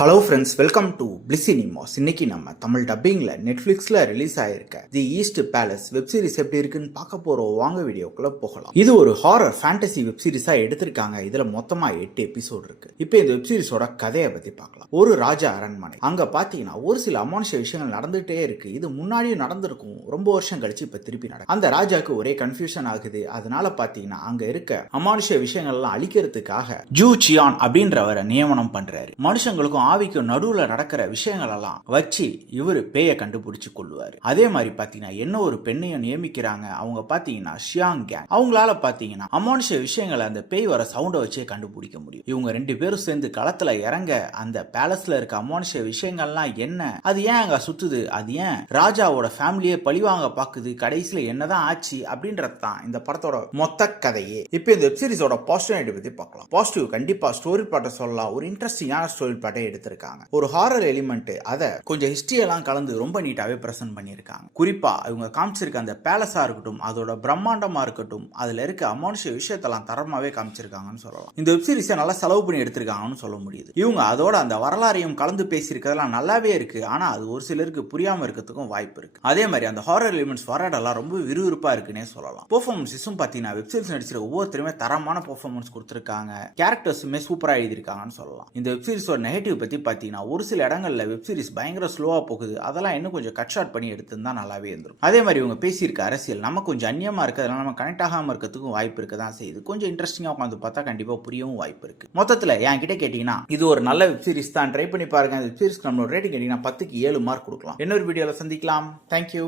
Hello friends, welcome to bliss cinemas. இன்னைக்கு நம்ம Tamil டப்பிங்ல நெட்ஃபிளிக்ஸ்ல release ஆயிருக்க தி ஈஸ்ட் பேலஸ் வெப் சீரிஸ் எப்படி இருக்குன்னு பார்க்க போறோம். வாங்க வீடியோக்குள்ள போகலாம். இது ஒரு ஹாரர் ஃபேண்டசி வெப் சீரிஸா எடுத்திருக்காங்க. இதுல மொத்தமா 8 எபிசோட் இருக்கு. இப்போ இந்த வெப் சீரிஸோட கதையை பத்தி பார்க்கலாம். ஒரு ராஜா அரண்மனை. அங்க பாத்தீங்கன்னா ஒரு சில அமானுஷ விஷயங்கள் நடந்துட்டே இருக்கு. இது முன்னாடியும் நடந்திருக்கும், ரொம்ப வருஷம் கழிச்சு இப்ப திருப்பி நடக்கும். அந்த ராஜாக்கு ஒரே கன்ஃபியூஷன் ஆகுது. அதனால பாத்தீங்கன்னா அங்க இருக்க அமானுஷ விஷயங்கள் எல்லாம் அழிக்கிறதுக்காக ஜூ சியான் அப்படின்றவரை நியமனம் பண்றாரு. மனுஷங்களுக்கும் ஆவிக்கு நடுவுல நடக்கிற விஷயங்கள் எல்லாம் வச்சு இவரு பேயை கண்டுபிடிச்சு கொள்ளுவாரு. அதே மாதிரி பாத்தீங்கன்னா என்ன ஒரு பெண்ணையும் நியமிக்கிறாங்க. அவங்க பாத்தீங்கன்னா ஷியாங் கேங். அவங்களால பாத்தீங்கன்னா அமானுஷ விஷயங்களை அந்த பேய் வர சவுண்டை வச்சே கண்டுபிடிக்க முடியும். இவங்க 2 பேரும் சேர்ந்து களத்துல இறங்க அந்த பேலஸ்ல இருக்க அமானுஷ விஷயங்கள்லாம் என்ன, அது ஏன் அங்க சுத்துது, அது ஏன் ராஜாவோட ஃபேமிலியே பழிவாங்க பாக்குது, கடைசியில என்னதான் ஆச்சு அப்படின்றது தான் இந்த படத்தோட மொத்த கதையே. இப்போ இந்த வெப் சீரிஸோட பாசிட்டிவ் பத்தி பார்க்கலாம். பாசிட்டிவ் கண்டிப்பா ஸ்டோரி பாட்டை சொல்லலாம். ஒரு இன்ட்ரெஸ்டிங்கான ஸ்டோரி பாட்டை எடுத்திருக்காங்க. ஒரு ஹாரர் எலிமெண்ட் அத கொஞ்சம் ஹிஸ்டரி எல்லாம் கலந்து ரொம்ப நீட்டாவே பிரசன்ட் பண்ணிருக்காங்க. குறிப்பா இவங்க காமிச்சிருக்க அந்த பேலஸா இருக்கட்டும், அதோட பிரம்மாண்டமா இருக்கட்டும், அதுல இருக்க அமானுஷ விஷயத்தெல்லாம் தரமாவே காமிச்சிருக்காங்கன்னு சொல்லலாம். இந்த வெப் சீரிஸை நல்லா செலவு பண்ணி எடுத்திருக்காங்கன்னு சொல்ல முடியுது. இவங்க அதோட அந்த வரலாறையும் கலந்து பேசியிருக்கிறதெல்லாம் நல்லாவே இருக்கு. ஆனா அது ஒரு சிலருக்கு புரியாம இருக்கிறதுக்கும் வாய்ப்பு இருக்கு. அதே மாதிரி அந்த ஹாரர் எலிமெண்ட்ஸ் வரடெல்லாம் ரொம்ப விறுவிறுப்பா இருக்குன்னே சொல்லலாம். பெர்ஃபார்மன்ஸும் பாத்தீங்கன்னா வெப் சீரிஸ் நடிச்சிருக்க ஒவ்வொருத்தருமே தரமான பெர்ஃபார்மன்ஸ் கொடுத்திருக்காங்க. கேரக்டர்ஸுமே சூப்பரா எழுதியிருக்காங்கன்னு சொல்லலாம். இந்த வெப் சீரிஸோட நெகட்டிவ் பத்தி பாத்தீங்கன்னா ஒரு சில இடங்கள்ல வெப் சீரிஸ் பயங்கர ஸ்லோவா போகுது. அதெல்லாம் இன்னும் கொஞ்சம் கட் ஷார்ட் பண்ணி எடுத்திருந்தா நல்லாவே இருந்துரும். அதே மாதிரி இவங்க பேசியிருக்க அரசியல் நம்ம கொஞ்சம் அந்நியமா இருக்கு. அதனால நம்ம கனெக்ட் ஆகாம இருக்கிறதுக்கும் வாய்ப்பு இருக்க தான் செய்யுது. கொஞ்சம் இன்ட்ரெஸ்டிங்கா உட்காந்து பார்த்தா கண்டிப்பா புரியவும் வாய்ப்பு இருக்கு. மொத்தத்துல என்கிட்ட கேட்டீங்கன்னா இது ஒரு நல்ல வெப் சீரிஸ் தான். ட்ரை பண்ணி பாருங்க. வெப் சீரிஸ்க்கு நம்மளோட ரேட்டிங் கேட்டீங்கன்னா 10க்கு 7 மார்க் கொடுக்கலாம். இன்னொரு வீடியோல சந்திக்கலாம். தேங்க்யூ.